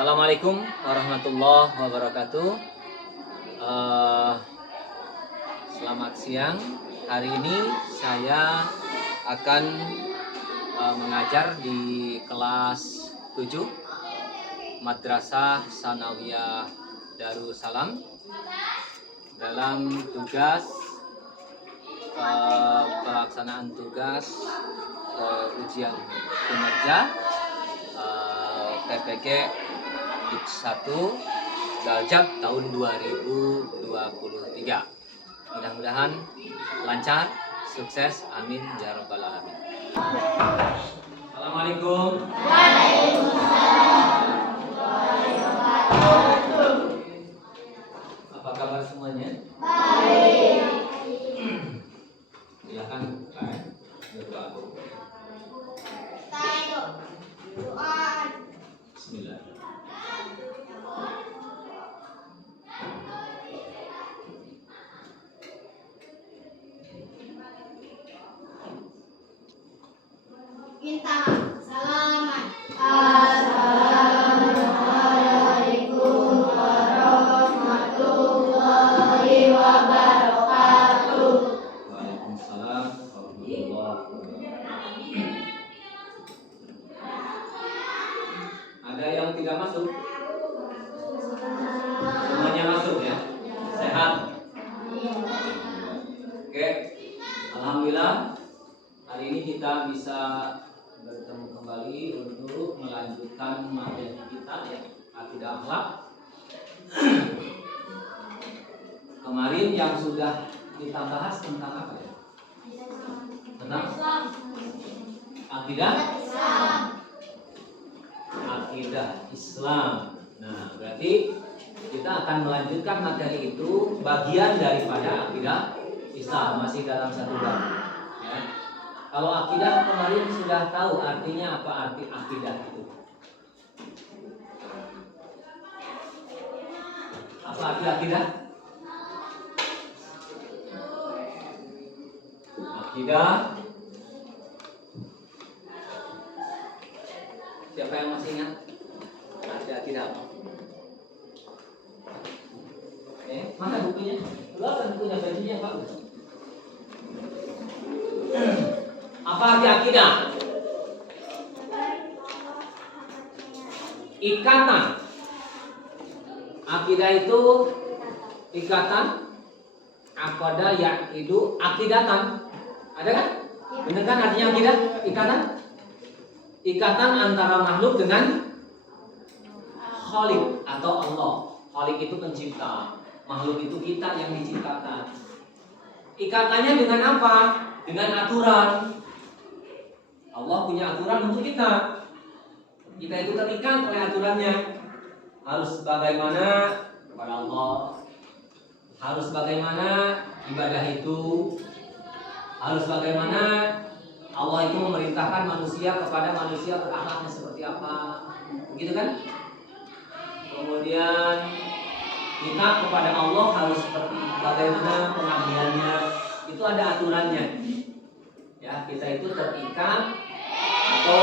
Assalamualaikum warahmatullahi wabarakatuh. Selamat siang. Hari ini saya akan mengajar di kelas 7 Madrasah Sanawiyah Darussalam dalam tugas pelaksanaan tugas ujian kinerja PPG X1 Daljab tahun 2023. Mudah-mudahan lancar, sukses, amin ya rabbal alamin. Assalamualaikum. Apa kabar semuanya? Baik. Silakan berdoa. Bismillah. Minta salaman. Assalamualaikum warahmatullahi wabarakatuh. Waalaikumsalam warahmatullahi wabarakatuh. Ada yang tidak masuk? Semuanya masuk ya? Sehat? Oke. Alhamdulillah hari ini kita bisa bertemu kembali untuk melanjutkan materi kita ya, akidah akhlak. Kemarin yang sudah kita bahas tentang apa ya? Tentang akidah Islam. Nah, berarti kita akan melanjutkan materi itu, bagian daripada akidah Islam, masih dalam satu bab. Ya. Kalau akidah kemarin sudah tahu artinya apa, arti akidah itu? Apa arti akidah? Akidah. Siapa yang masih ingat? Arti akidah apa? Mana bukunya? Keluarkan bukunya, bajunya yang bagus. Apa arti akidah? Ikatan. Akidah itu ikatan. Aqada yaqidu akidatan. Ada kan? Benar kan artinya akidah? Ikatan. Ikatan antara makhluk dengan Khalik atau Allah. Khalik itu pencipta, makhluk itu kita yang diciptakan. Ikatannya dengan apa? Dengan aturan. Allah punya aturan untuk kita. Kita itu terikat oleh aturannya. Harus bagaimana kepada Allah. Harus bagaimana ibadah itu. Harus bagaimana Allah itu memerintahkan manusia kepada manusia berakhlaknya seperti apa. Begitu kan? Kemudian kita kepada Allah harus seperti bagaimana pengabdiannya. Itu ada aturannya. Ya, kita itu terikat atau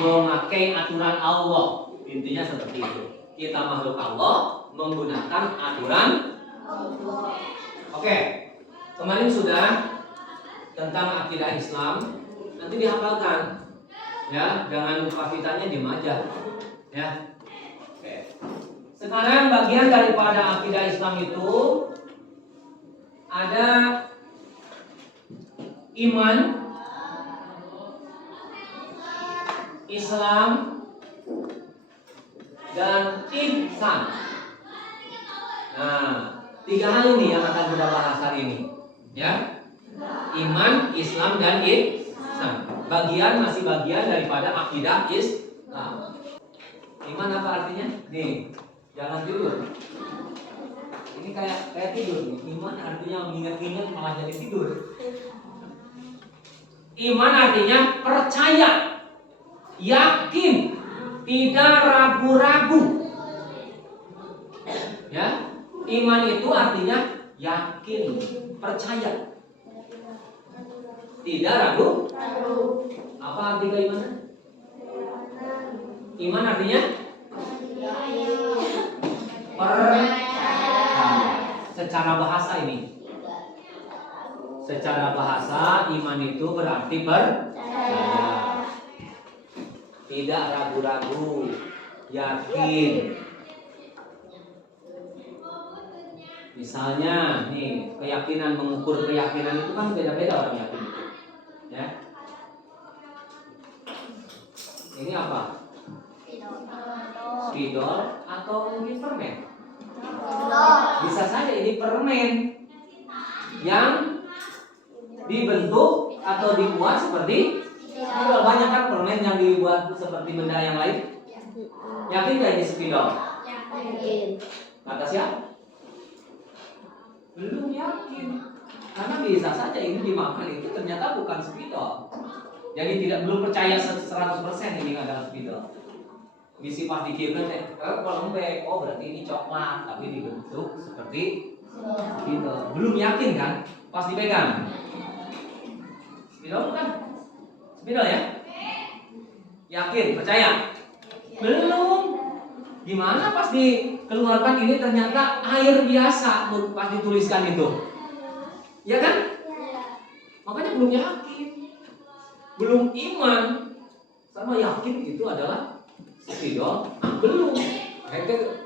memakai aturan Allah. Intinya seperti itu. Kita makhluk Allah menggunakan aturan Allah. Oke. Kemarin sudah tentang akidah Islam. Nanti dihafalkan. Ya, jangan pas ditanya diam aja. Ya. Oke. Sekarang bagian daripada akidah Islam itu ada iman, Islam, dan ihsan. Nah, tiga hal ini yang akan kita bahas hari ini. Ya, iman, Islam, dan ihsan. Masih bagian daripada akidah Islam. Iman apa artinya? Nih, jangan tidur. Ini kayak tidur nih. Iman artinya mengingat-ingat malah jadi tidur. Iman artinya percaya, yakin, tidak ragu-ragu. Ya, iman itu artinya yakin, percaya, tidak ragu. Apa arti keimanan? Iman artinya Secara bahasa iman itu berarti percaya, tidak ragu-ragu, yakin. Misalnya nih, keyakinan, mengukur keyakinan itu kan beda-beda orang yakin itu, ya. Ini apa? Spidol atau mungkin permen? Bisa saja ini permen yang dibentuk atau dibuat seperti spidol. Banyak kan permen yang dibuat seperti benda yang lain. Yakin nggak ini spidol? Kata siapa? Belum yakin. Karena bisa saja ini dimakan itu ternyata bukan spidol. Jadi belum percaya 100% ini adalah spidol. Misi pas dikirim kalau lembek, oh berarti ini coklat tapi dibentuk seperti spidol. Belum yakin kan? Pas dipegang. Spidol bukan? Spidol ya? Yakin, percaya? Belum. Gimana pas dikeluarkan ini ternyata air biasa pas dituliskan itu. Ya kan? Makanya belum yakin. Belum iman sama yakin itu adalah spidol. Belum.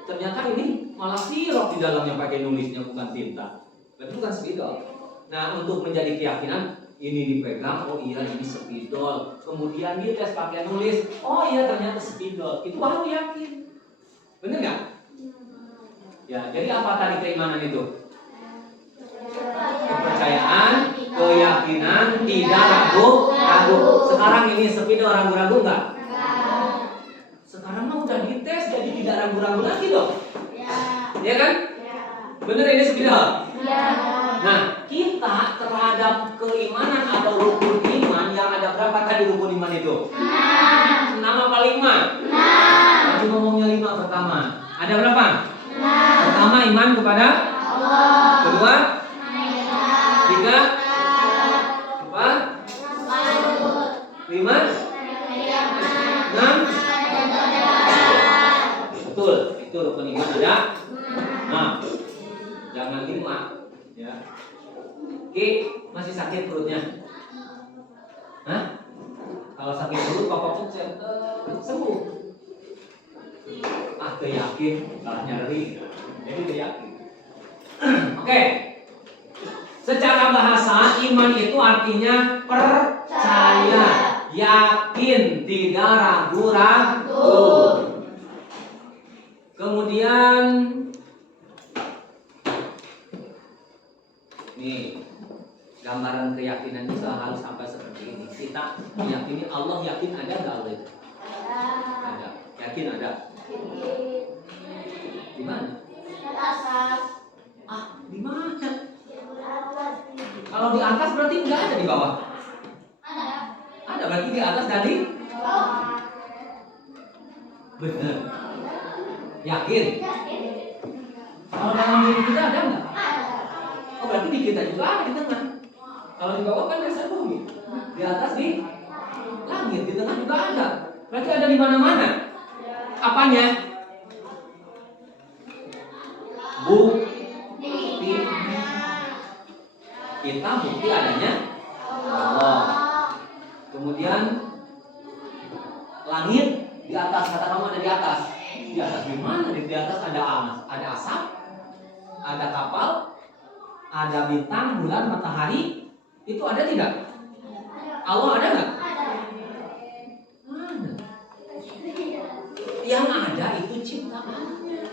Ternyata ini malah sirup di dalamnya pakai nulisnya bukan tinta. Berarti bukan spidol. Nah, untuk menjadi keyakinan ini dipegang, oh iya ini spidol. Kemudian dites pakai nulis, oh iya ternyata spidol. Itu baru yakin. Benar nggak? Ya, jadi apa tadi keimanan itu? Kepercayaan, keyakinan, tidak ragu-ragu. Sekarang ini spidol ragu-ragu nggak? Sekarang mah udah dites, jadi tidak ragu-ragu lagi dong. Ya kan? Bener ini spidol? Nah, kita terhadap keimanan atau rukun iman yang ada berapa tadi rukun iman itu? 6 apa 5? Tadi ngomongnya 5 pertama. Ada berapa? Pertama iman kepada Allah. Kedua? 3? 4? 5? 6? Betul, itu rukun iman ada. Nah, jangan 5 ya. Oke, masih sakit perutnya? Hah? Kalau sakit perut pokoknya sembuh. Yakin, malah nyari. Jadi dia yakin. Oke. Secara bahasa iman itu artinya percaya, yakin, tidak ragu-ragu. Kemudian nih, gambaran keyakinan itu harus sampai seperti ini. Kita meyakini Allah, yakin ada nggak Allah itu? Ada. Yakin ada? Di mana? Di mana? Kalau di atas berarti nggak ada di bawah. Ada berarti di atas dan di bawah. Benar. Yakin? Kalau dalam diri kita ada nggak? Oh berarti di kita juga ada di tengah. Kalau di bawah kan dasar bumi. Di atas di langit, di tengah juga ada. Berarti ada di mana-mana. Apanya? Bukti. Kita bukti adanya Allah. Kemudian langit di atas, kata kamu ada di atas. Di atas gimana? Di atas ada asap, ada kapal, ada bintang, bulan, matahari. Itu ada tidak? Allah ada nggak? Ada. Yang ada itu ciptaannya.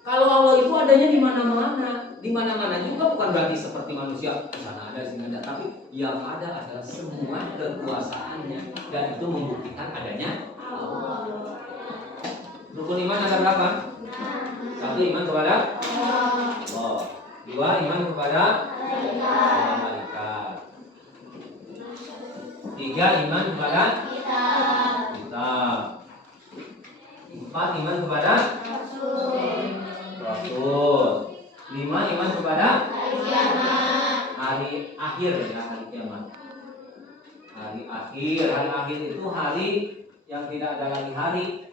Kalau Allah itu adanya di mana-mana. Di mana-mana juga bukan berarti seperti manusia di sana ada, sini ada, tapi yang ada adalah semua kekuasaannya dan itu membuktikan adanya Allah. Rukun iman ada berapa? 1 iman kepada Allah. 2 iman kepada malaikat. 3 iman kepada kitab. 4 iman kepada Rasul. 5 iman kepada hari akhir ya, hari kiamat. Hari akhir itu hari yang tidak ada lagi hari.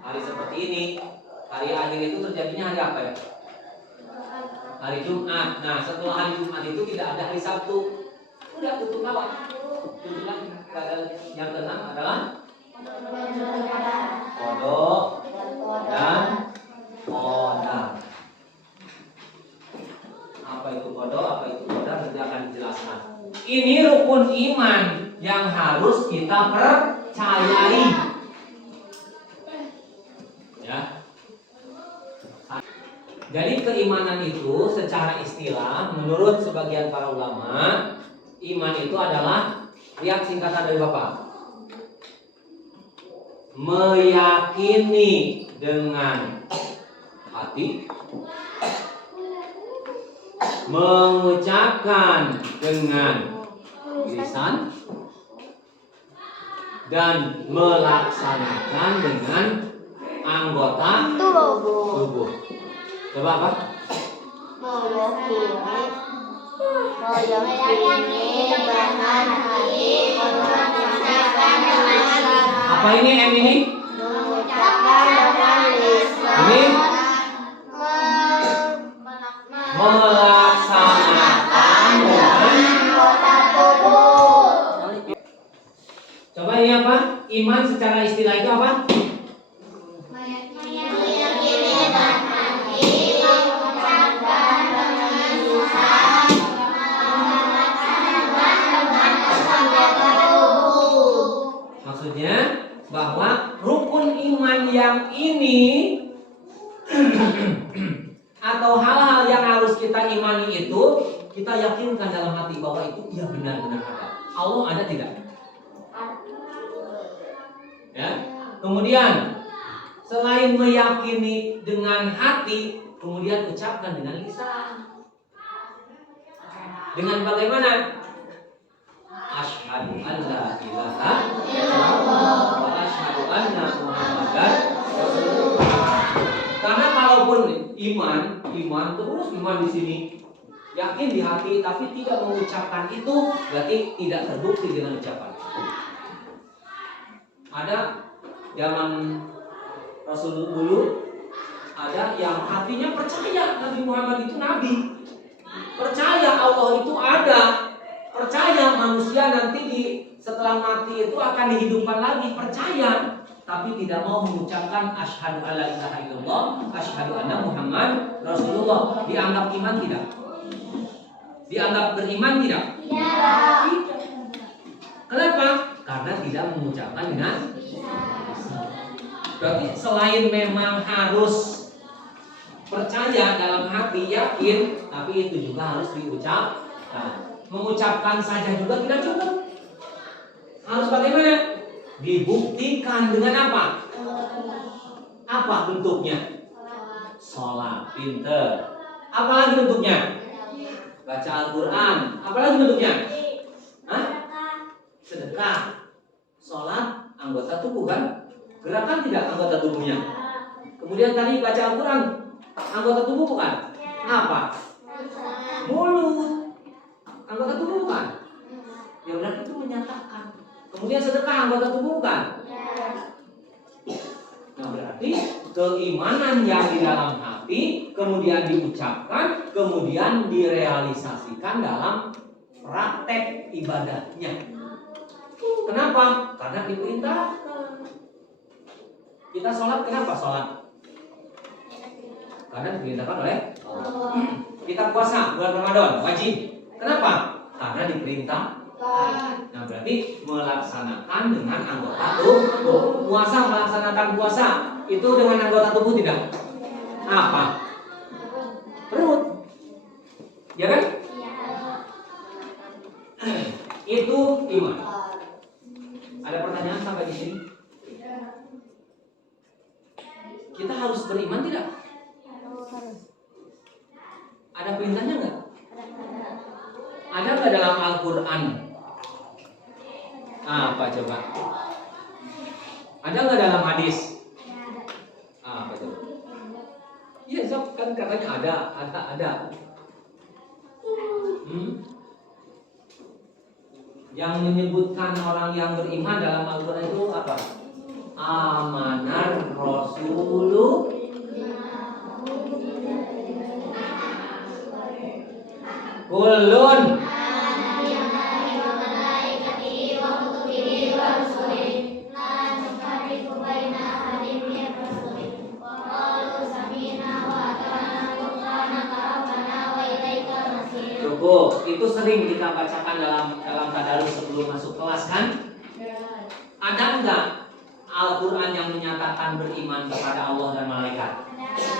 Hari seperti ini. Hari akhir itu terjadinya hari apa ya? hari Jumat. Nah, setelah hari Jumat itu tidak ada hari Sabtu. Udah tutup lawak. Tutup lagi. Yang keenam adalah kodok dan qadar. Apa itu kodok? Apa itu qadar? Nanti akan dijelaskan. Ini rukun iman yang harus kita percayai. Ya. Jadi keimanan itu secara istilah menurut sebagian para ulama, iman itu adalah, lihat singkatan dari Bapak, meyakini dengan hati, mengucapkan dengan lisan, dan melaksanakan dengan anggota tubuh. Coba apa? Apa ini M ini? Ini melaksanakan dengan anggota tubuh. Coba ini apa? Iman secara istilah itu apa? Maksudnya bahwa rukun iman yang ini atau hal-hal yang harus kita imani itu kita yakinkan dalam hati bahwa itu iya benar-benar ada. Allah ada tidak? Ya. Kemudian selain meyakini dengan hati, kemudian ucapkan dengan lisan. Dengan bagaimana? Asyhadu an la ilaha illallah wa asyhadu anna Muhammadan Rasulullah. Karena kalaupun iman terus iman di sini, yakin di hati tapi tidak mengucapkan itu, berarti tidak terbukti dengan ucapan. Ada zaman Rasul dulu, ada yang hatinya percaya Nabi Muhammad itu nabi, percaya Allah itu ada, percaya manusia nanti setelah mati itu akan dihidupkan lagi, percaya, tapi tidak mau mengucapkan asyhadu alla ilaha illallah, asyhadu anna Muhammad Rasulullah. Dianggap iman tidak? Dianggap beriman tidak? Tidak. Kenapa? Karena tidak mengucapkan dengan lisan. Berarti selain memang harus percaya dalam hati, yakin, tapi itu juga harus diucapkan. Mengucapkan saja juga tidak cukup. Harus bagaimana? Dibuktikan dengan apa? Apa bentuknya? Sholat, pinter. Apalagi bentuknya? Baca Al-Quran. Apalagi bentuknya? Hah? Sedekah. Sholat, anggota tubuh kan? Gerakan tidak anggota tubuhnya? Kemudian tadi baca Al-Quran, anggota tubuh bukan? Apa? Mulut. Anggota tubuh bukan? Ya berarti itu menyatakan. Kemudian sedekah anggota tubuh bukan? Nah berarti keimanan yang di dalam hati kemudian diucapkan, kemudian direalisasikan dalam praktek ibadahnya. Kenapa? Karena diperintahkan. Kita sholat, kenapa sholat? Karena diperintahkan oleh Allah. Kita puasa bulan Ramadan, wajib. Kenapa? Karena diperintah. Nah berarti melaksanakan dengan anggota tubuh. Puasa, melaksanakan puasa itu dengan anggota tubuh tidak? Apa? Perut. Ya kan? Itu iman. Ada pertanyaan sampai di sini? Kita harus beriman tidak? Ada perintahnya nggak? Ada nggak dalam Al-Quran? Apa coba? Ada nggak dalam hadis? Apa coba? Iya, sob, kan katanya ada. Yang menyebutkan orang yang beriman dalam Al-Quran itu apa? Amanar Rasulu Kullun. Cukup. Itu sering kita bacakan dalam tadarus sebelum masuk kelas kan? Ada enggak Al-Quran yang menyatakan beriman kepada Allah dan malaikat?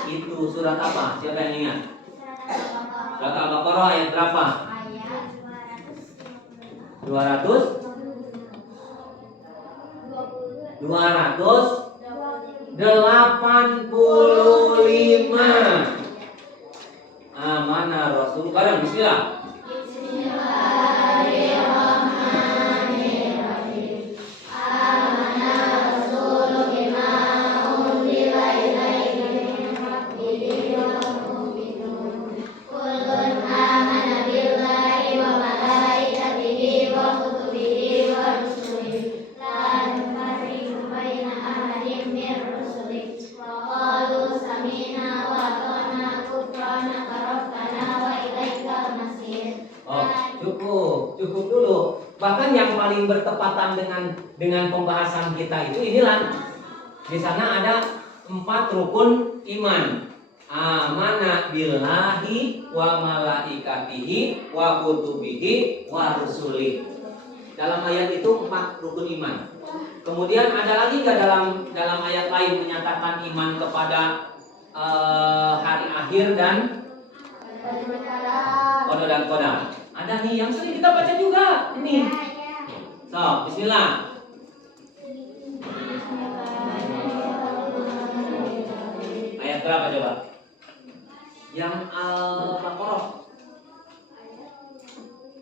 Itu surat apa? Siapa yang ingat? Surat Al-Baqarah ayat berapa? 285. Amanah Rasul. Bareng bismillah. Cukup dulu. Bahkan yang paling bertepatan dengan pembahasan kita itu inilah. Di sana ada 4 rukun iman. Amana billahi wa malaikatihi wa kutubihi wa rusulih. Dalam ayat itu 4 rukun iman. Kemudian ada lagi nggak dalam ayat lain menyatakan iman kepada hari akhir dan qada dan qadar? Ada nih yang sering kita baca juga ini. So, bismillah. Ayat berapa coba? Yang Al-Baqarah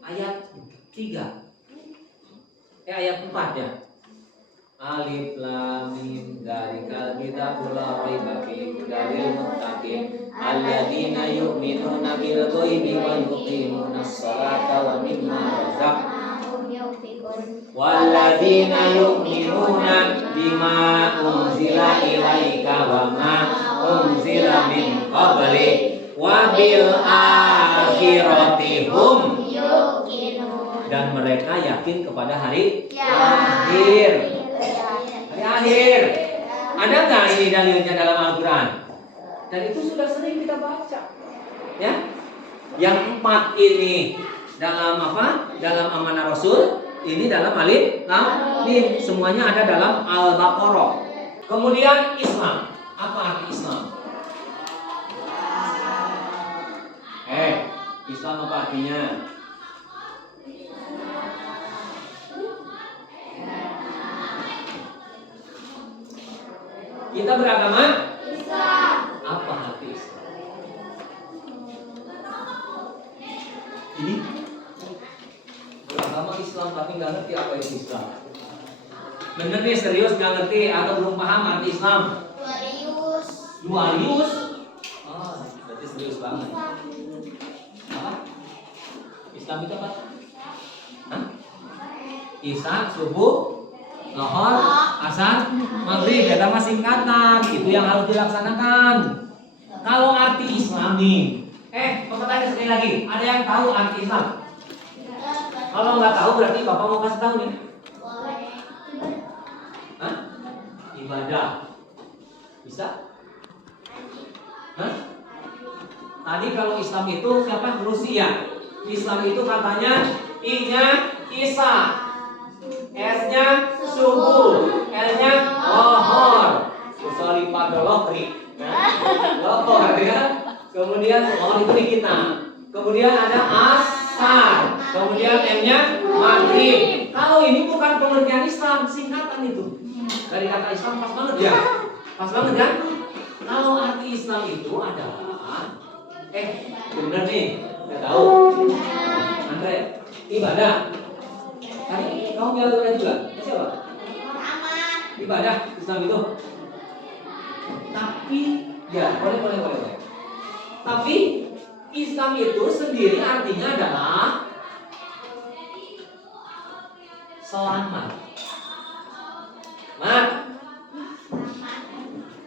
ayat 3. Ayat 4 ya. Alif lam mim dzalikal kitabul la raiba fihi hudal muttaqin alladzina yu'minuna bil ghaibi wa yuqimunas sholata wa mimma razaqnahum yunfiqun walladzina yu'minuna bima unzila ilaika wa ma unzila min qablik wa bil akhirati hum yuqinun. Dan mereka yakin kepada hari akhir. Hari akhir. Ada nggak ini dalilnya dalam Al-Quran? Dan itu sudah sering kita baca. Ya. Yang 4 ini dalam apa? Dalam amanah Rasul. Ini dalam Alif Lam Mim. Semuanya ada dalam Al-Baqarah. Kemudian Islam. Apa arti Islam? Islam apa artinya? Kita beragama Islam. Apa arti Islam? Ini beragama Islam tapi nggak ngerti apa itu Islam. Bener nih, serius nggak ngerti atau belum paham arti Islam? Dualius. Berarti serius banget. Apa? Islam itu apa? Isya, subuh, lohor, asar, maghrib. Ya nama singkatan. Itu yang harus dilaksanakan. Kalau arti Islam nih, pertanyaan sekali lagi. Ada yang tahu arti Islam? Kalau nggak tahu berarti Bapak mau kasih tahu nih. Ibadah. Bisa? Tadi kalau Islam itu siapa? Rusia. Islam itu katanya I-nya Isa, S-nya subuh, L-nya lohor. Sorry pada lohri. Lohor ya. Kemudian lohor itu di kita. Kemudian ada asar. Kemudian M-nya maghrib. Kalau ini bukan pengertian Islam, singkatan itu. Dari kata Islam pas banget ya. Pas banget kan? Kalau arti Islam itu adalah bener nih, saya tahu. Andre, ibadah. Tadi kamu bilang ibadah juga. Siapa? Ibadah Islam itu. Tapi ya, boleh. Tapi Islam itu sendiri artinya adalah selamat.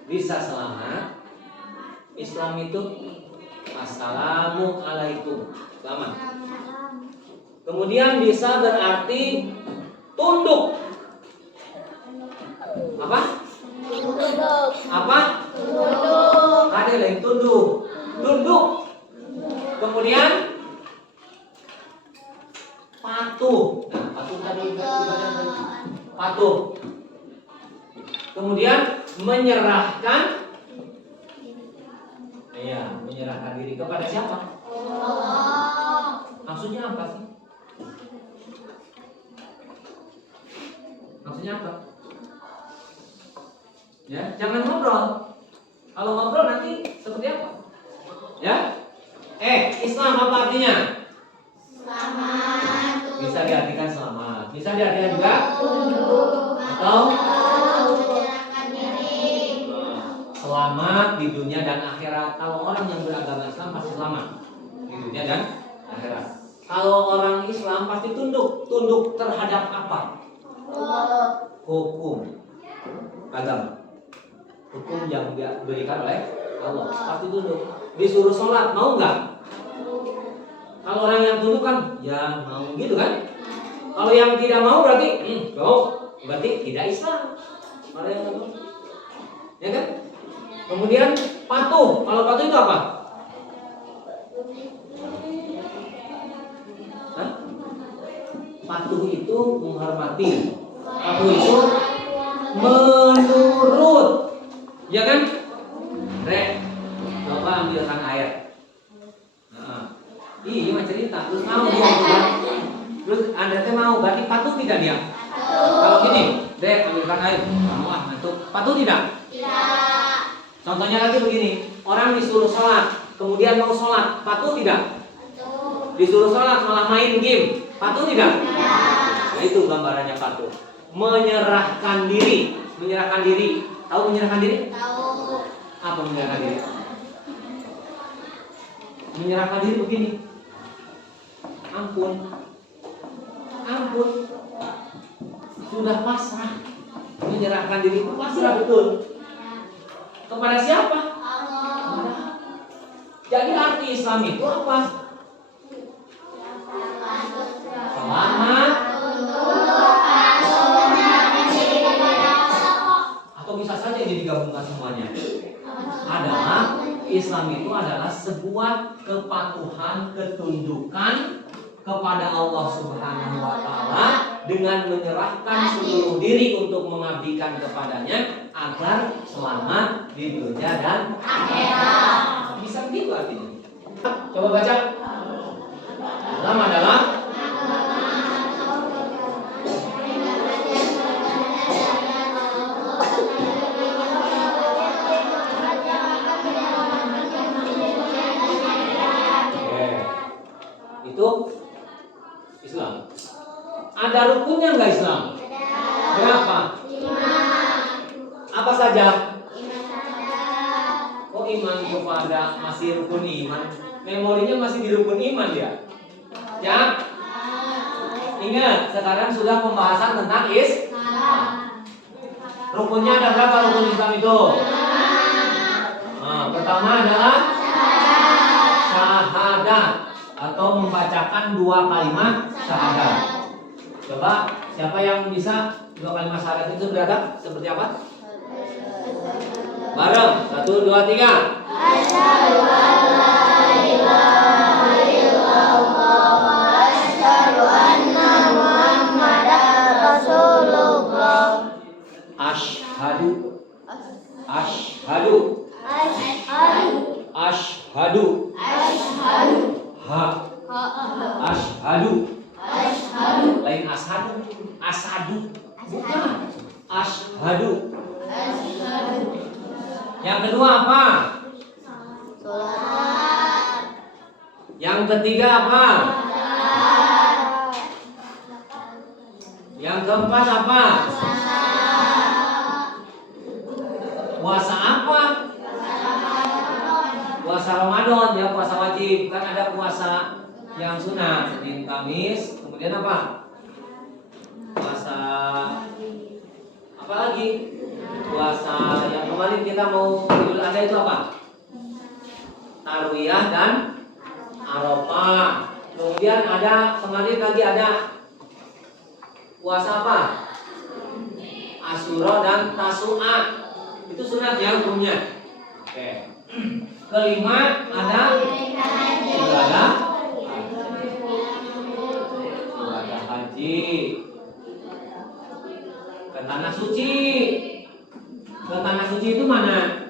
Bisa selamat. Islam itu Assalamualaikum. Selamat. Kemudian bisa berarti tunduk. Apa? Tunduk. Apa? Tunduk. Ada yang tunduk. Tunduk. Kemudian patuh. Nah, patuh tadi patuh. Kemudian menyerahkan. Iya, menyerahkan diri kepada siapa? Allah. Maksudnya apa sih? Maksudnya apa? Ya, jangan ngobrol. Kalau ngobrol nanti seperti apa? Ya? Islam apa artinya? Selamat. Bisa diartikan selamat. Bisa diartikan juga Tunduk. atau Menyerahkan diri. selamat di dunia dan akhirat. Kalau orang yang beragama Islam pasti selamat di dunia dan akhirat. Kalau orang Islam pasti tunduk. Tunduk terhadap apa? Allah. Hukum agama. Hukum yang diberikan oleh Allah. Pasti tunduk. Disuruh sholat, mau nggak? Kalau orang yang tunduk kan, ya mau gitu kan? Kalau yang tidak mau berarti, mau. Berarti tidak Islam. Ada yang tunduk, ya kan? Kemudian patuh. Kalau patuh itu apa? Hah? Patuh itu menghormati. Patuh itu menurut, ya kan? Rek, coba ambilkan air. Iya mah cerita, terus mau dia juga. Terus Anda teh mau, berarti patuh tidak dia? Kalau gini, Dek ambilkan air, kamu ngantuk. Patuh tidak? Tidak. Contohnya lagi begini, orang disuruh sholat, kemudian mau sholat, patuh tidak? Disuruh sholat malah main game, patuh tidak? Nah itu gambarannya patuh. Menyerahkan diri, menyerahkan diri. Tahu menyerahkan diri? Tahu. Apa menyerahkan diri? Menyerahkan diri begini. Ampun, sudah pasrah. Menyerahkan diri itu pasrah betul. Kepada siapa? Allah. Jadi arti Islam itu apa? Selamat. Atau bisa saja ini digabungkan semuanya. Adalah Islam itu adalah sebuah kepatuhan, ketundukan kepada Allah Subhanahu wa taala dengan menyerahkan seluruh diri untuk mengabdikan kepadanya agar selamat di dunia dan akhirat. Bisa begitu artinya. Coba baca. Islam adalah itu Islam. Ada rukunnya nggak Islam? Berapa? 5. Apa saja? Oh iman kepada masih rukun iman. Memorinya masih di rukun iman ya. Ya. Ingat, sekarang sudah pembahasan tentang rukunnya ada berapa rukun Islam itu? Nah, pertama adalah syahadat atau membacakan 2 kalimat syahadat. Coba siapa yang bisa 2 kalimat syahadat itu beradab seperti apa? Bareng 1, 2, 3. Asyhadu an la ilaha illallah wa asyhadu anna Muhammadar Rasulullah. Asyhadu. Asyhadu. Asyhadu. Asyhadu. Lain ashadu. Asadu. Bukan. Asyhadu. Yang kedua apa? Salat. Yang ketiga apa? Yang keempat apa? Puasa apa? Puasa Ramadan ya, puasa wajib. Kan ada puasa yang sunat, Senin Kamis, kemudian apa? Puasa apa lagi? Puasa yang kemarin kita mau Idul Adha itu apa? Tarwiyah dan Arafah. Kemudian ada kemarin lagi ada puasa apa? Asyura dan Tasu'a. Itu sunat ya hukumnya. Oke. Kelima ada ibadah haji ke tanah suci. Ke tanah suci itu mana?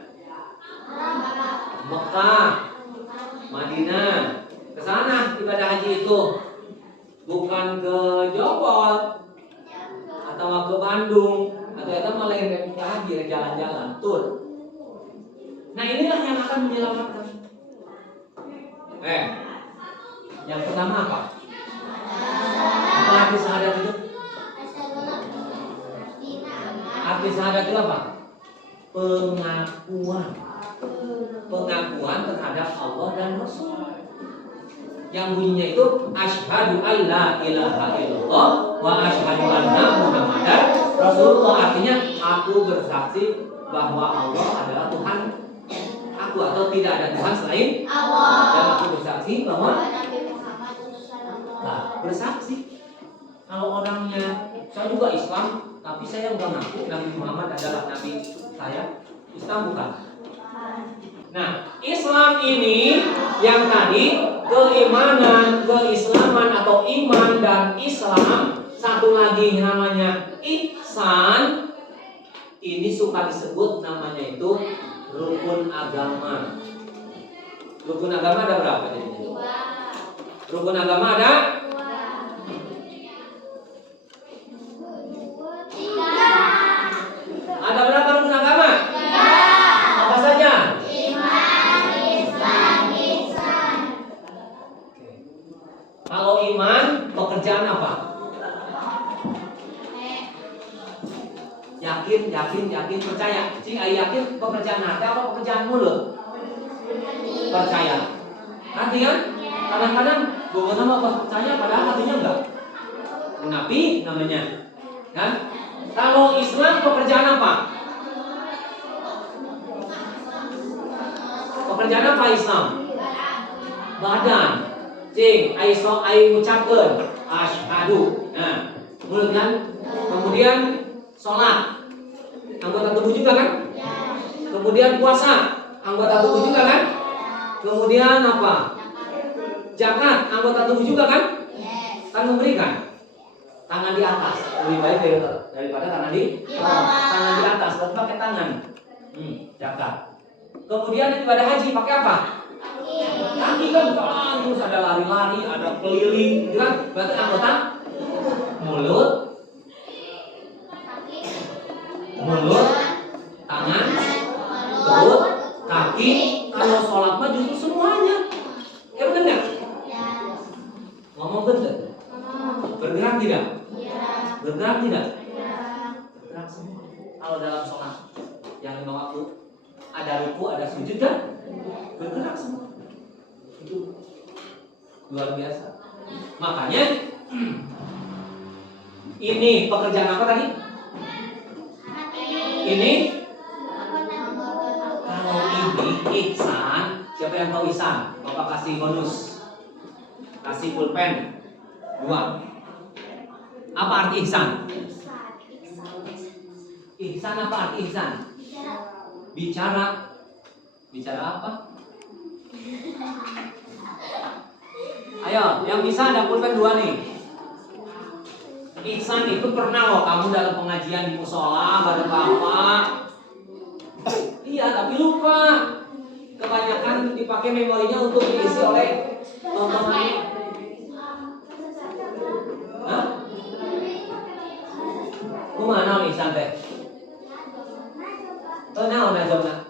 Mekah, Madinah. Ke sana ibadah haji itu. Bukan ke Jombor atau ke Bandung atau itu malah yang haji jalan-jalan tur. Nah inilah yang akan menyelamatkan. Yang pertama apa? Apa arti syahadat itu? Arti syahadat itu apa? Pengakuan terhadap Allah dan Rasul. Yang bunyinya itu asyhadu alla ilaha illallah wa asyhadu anna muhammadar rasulullah. Artinya aku bersaksi bahwa Allah adalah Tuhan aku atau tidak ada Tuhan selain Allah. Dan aku bersaksi bahwa bersaksi. Kalau orangnya saya juga Islam tapi saya nggak ngaku Nabi Muhammad adalah Nabi saya, Islam bukan. Nah, Islam ini yang tadi keimanan, keislaman atau iman dan Islam, satu lagi namanya ihsan. Ini suka disebut namanya itu rukun agama. Rukun agama ada berapa jadinya? Rukun agama ada? Ada berapa rukun agama? Apa saja? Kalau iman, pekerjaan apa? Yakin, percaya. Cing, yakin pekerjaan hati apa pekerjaan mulut? Percaya. Hati kan? Kadang-kadang gue sama percaya padahal hatinya enggak. Nabi namanya. Kan? Kalau Islam pekerjaan apa? Pekerjaan apa Islam? Badan. Cing, ai ucapkeun asyhadu. Nah, mulut kan? Kemudian salat. Anggota tubuh juga kan? Kemudian puasa, anggota tubuh juga kan? Kemudian apa? Zakat, anggota tubuh juga kan? Kan memberikan. Tangan di atas, lebih baik daripada tangan di bawah. Tangan di atas, berarti pakai tangan. Zakat. Kemudian ibadah haji pakai apa? Kaki kan, terus ada lari-lari, ada keliling, kan? Berarti anggota mulut, tangan, perut, kaki. Kalau sholat mah justru semuanya. Ya benar nggak? Ngomong betul. Bergerak tidak? Bergerak tidak? Bergerak semua. Kalau dalam sholat yang 5 waktu ada ruku, ada sujud kan? Bergerak semua. Itu luar biasa. Makanya ini pekerjaan apa tadi? Ini kalau ini ihsan, siapa yang tahu ihsan? Bapak kasih bonus, kasih pulpen 2. Apa arti ihsan? Ihsan apa arti ihsan? Bicara. Bicara apa? Ayo, yang bisa ada pulpen 2 nih. Ihsan itu pernah loh kamu dalam pengajian di musola bareng bapak. Iya, tapi lupa. Kebanyakan dipakai memorinya untuk diisi oleh teman-teman. Hah? Kumaha ihsan teh? Naon nazomna?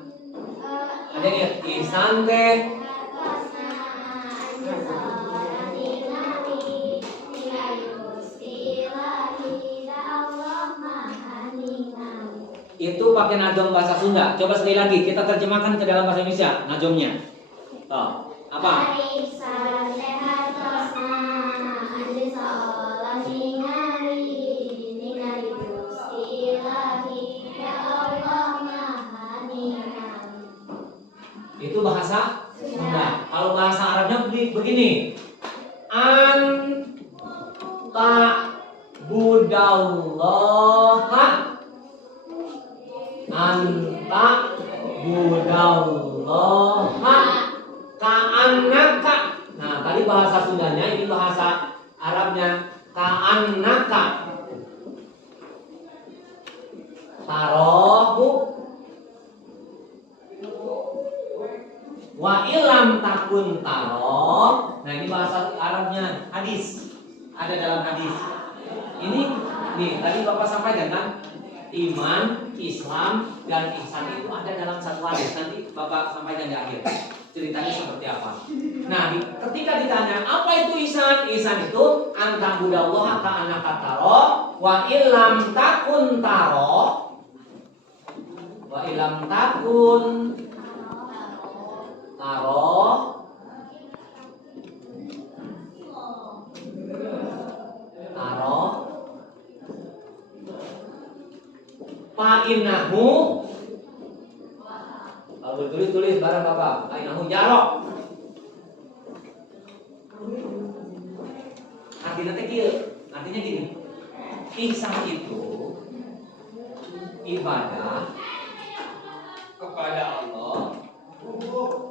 Ada yang ihsan teh itu pakai najom bahasa Sunda. Coba sekali lagi kita terjemahkan ke dalam bahasa Indonesia najomnya. Apa? Itu bahasa Nah, kalau bahasa Arabnya begini. Anta budallaha. Anta budallaha ka'annaka. Nah, tadi bahasa Sundanya, ini bahasa Arabnya ka'annaka tarohu wa ilam takun taroh. Nah, ini bahasa Arabnya hadis. Ada dalam hadis. Ini nih tadi Bapak sampaikan kan, iman, Islam, dan ihsan itu ada dalam satu hadis. Nanti Bapak sampaikan di akhir ceritanya seperti apa. Nah, ketika ditanya apa itu ihsan, ihsan itu anta budallaha ka'annaka taro wa illam takun taro wa illam takun taro fa'innahu. Kalau bertulis-tulis bareng Bapak, fa'innahu jarok. Artinya gini. Ihsan itu ibadah kepada Allah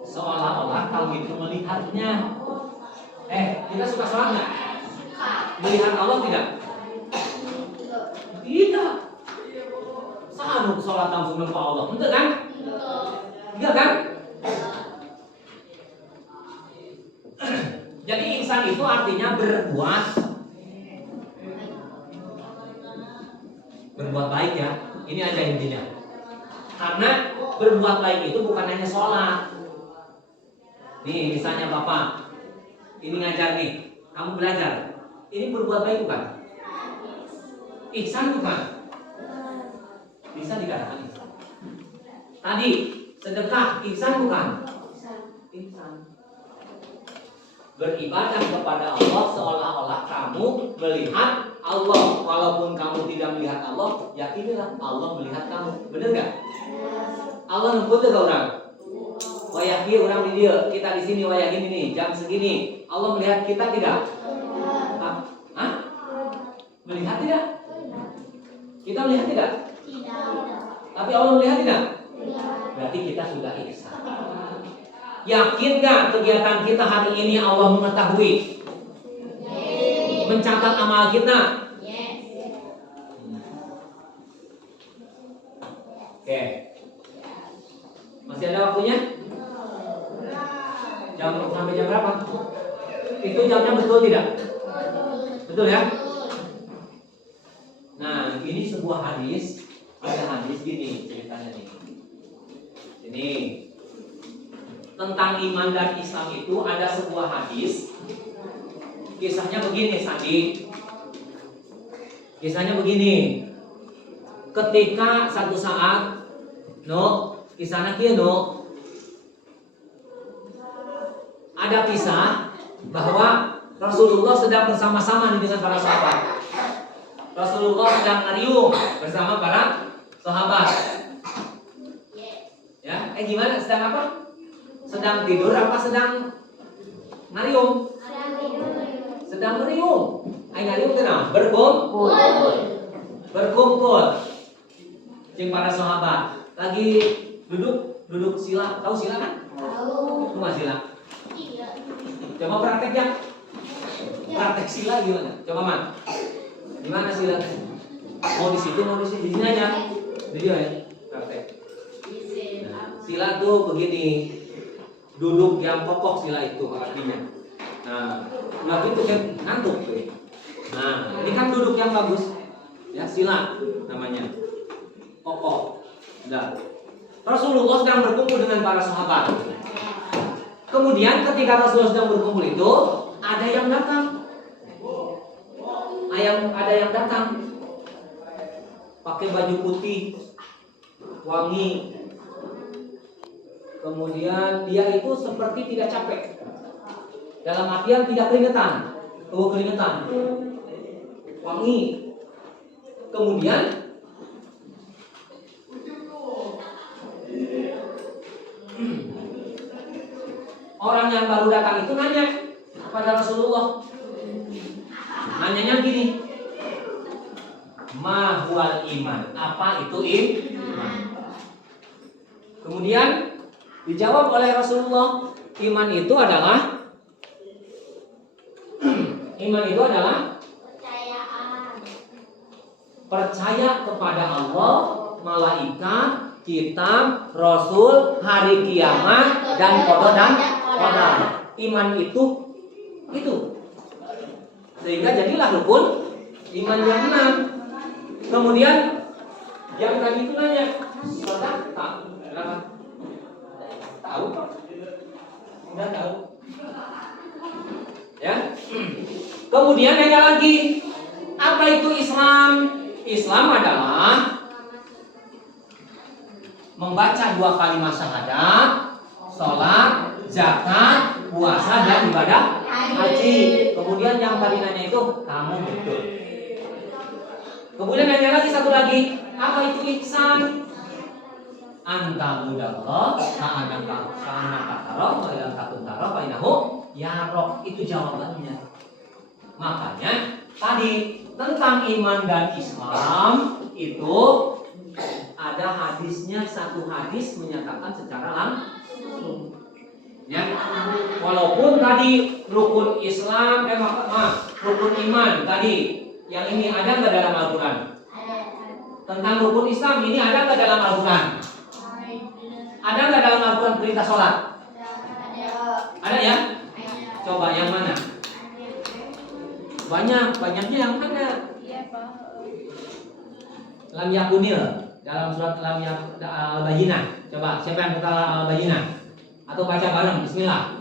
seolah-olah kamu itu melihatnya. Kita suka sholat nggak? Melihat Allah tidak? Tidak. Sanu sholat langsung nampak Allah, betul kan? Iya kan? Jadi ihsan itu artinya berbuat baik ya. Ini aja intinya. Karena berbuat baik itu bukan hanya sholat. Nih misalnya Bapak, ini ngajar nih, kamu belajar. Ini berbuat baik bukan? Ihsan bukan? Bisa dikatakan ihsan. Tadi sedekah ihsan bukan? Ihsan. Beribadah kepada Allah seolah-olah kamu melihat Allah. Walaupun kamu tidak melihat Allah, yakinilah Allah melihat kamu. Benar nggak? Allah nemput ke orang. Wayah orang di dia, kita di sini wayah ini nih, jam segini. Allah melihat kita tidak? Hah? Melihat tidak? Kita melihat tidak? Tapi Allah melihat tidak? Berarti kita sudah ihsan. Yakin gak kegiatan kita hari ini Allah mengetahui? Mencatat amal kita? Oke. Masih ada waktunya? Sampai jam berapa? Itu jamnya betul tidak? Betul ya? Nah, ini sebuah hadis. Ada hadis gini ceritanya nih. Ini tentang iman dan Islam itu ada sebuah hadis. Kisahnya begini, Sandi. Kisahnya begini. Ketika satu saat, kisahnya kia ada kisah bahwa Rasulullah sedang bersama-sama dengan para sahabat. Rasulullah sedang ngariung bersama para sahabat. Ya, gimana? Sedang apa? Sedang tidur apa sedang ngariung? Sedang ngariung. Ngariung kenapa? Berkumpul. Jeung para sahabat lagi duduk sila. Tahu sila kan? Tahu. Cuma sila. Iya. Coba praktek ya. Praktek sila gimana? Coba Man. Gimana sila? Mau di situ, mau di sini aja. Jadi ya, praktek. Nah, sila tuh begini, duduk yang kokoh sila itu artinya. Nah, udah gitu kan ngantuk tuh. Nah, ini kan duduk yang bagus, ya sila namanya, kokoh. Udah. Rasulullah sedang berkumpul dengan para sahabat. Kemudian ketika Rasulullah sedang berkumpul itu, ada yang datang. Ada yang datang pakai baju putih wangi, kemudian dia itu seperti tidak capek, dalam artian tidak keringetan, wangi, kemudian orang yang baru datang itu nanya kepada Rasulullah. Nanyanya gini, ma huwal iman, apa itu iman? Kemudian dijawab oleh Rasulullah, iman itu adalah percaya kepada Allah, malaikat, kitab, rasul, hari kiamat, dan qada dan qadar. Iman itu. Sehingga jadilah rukun iman yang 6. Kemudian yang tadi itu nanya, saudara tahu berapa? Tahu? Udah tahu? Ya. Kemudian nanya lagi, apa itu Islam? Islam adalah membaca 2 kalimat syahadat, sholat, zakat, puasa, dan ibadah haji. Kemudian yang tadi nanya itu, kamu betul. Kemudian nanya lagi satu lagi, apa itu ihsan? Anta budallah, ka'anaka taro, wa ilam takun taro, fa innahu yarok. Itu jawabannya. Makanya tadi tentang iman dan Islam itu ada hadisnya, satu hadis menyatakan secara langsung. Ya, walaupun tadi rukun Islam, rukun iman tadi yang ini ada nggak dalam Al-Quran? Tentang rukun Islam ini ada nggak dalam Al-Quran? Ada nggak dalam Al-Quran perintah sholat? Ada ya? Coba yang mana? Banyaknya yang ada. Lam yakunil dalam surat Al-Bayyinah. Coba siapa yang buka Al-Bayyinah? Atau baca bareng, bismillah.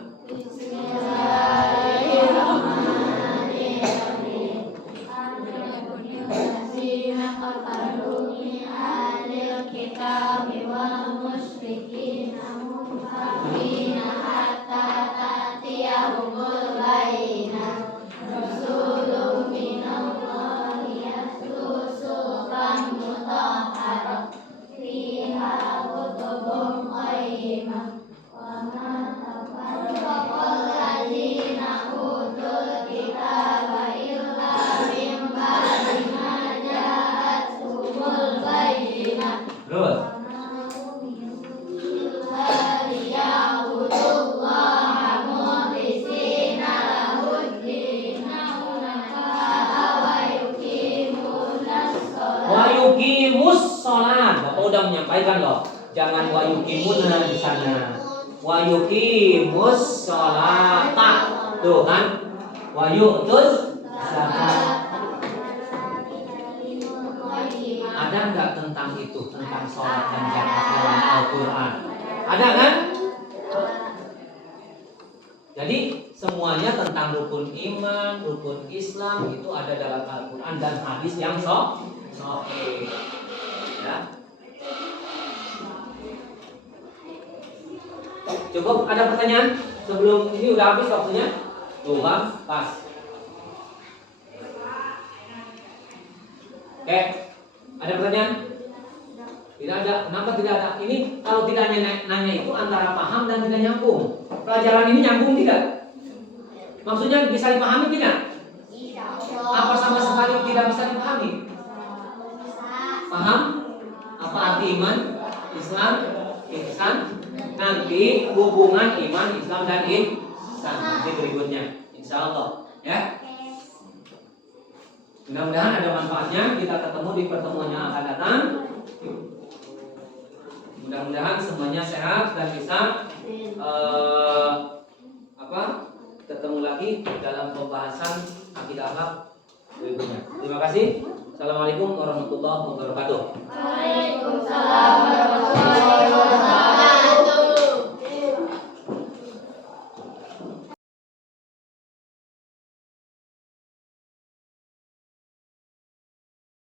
Udah menyampaikan loh, jangan wayukimuna di sana. Wayukimus sholata, tuh kan? Wayu'tuz zakat. Ada nggak tentang itu, tentang sholat dan zakat dalam Al-Quran? Ada kan? Jadi semuanya tentang rukun iman, rukun Islam itu ada dalam Al-Quran dan hadis yang sahih. Ya. Cukup, ada pertanyaan sebelum ini udah habis waktunya? Tuh Bang, pas. Oke, ada pertanyaan? Tidak ada. Kenapa tidak ada? Ini kalau tidak nanya itu antara paham dan tidak nyambung. Pelajaran ini nyambung tidak? Maksudnya bisa dipahami tidak? Apa sama sekali tidak bisa dipahami? Paham? Apa arti iman, Islam, ihsan? Nanti hubungan iman, Islam dan ihsan nanti berikutnya, insya Allah. Ya. Mudah-mudahan ada manfaatnya. Kita ketemu di pertemuan yang akan datang. Mudah-mudahan semuanya sehat dan bisa ketemu lagi dalam pembahasan akidah akhlak berikutnya. Terima kasih. Assalamualaikum warahmatullahi wabarakatuh. Waalaikumsalam warahmatullahi wabarakatuh.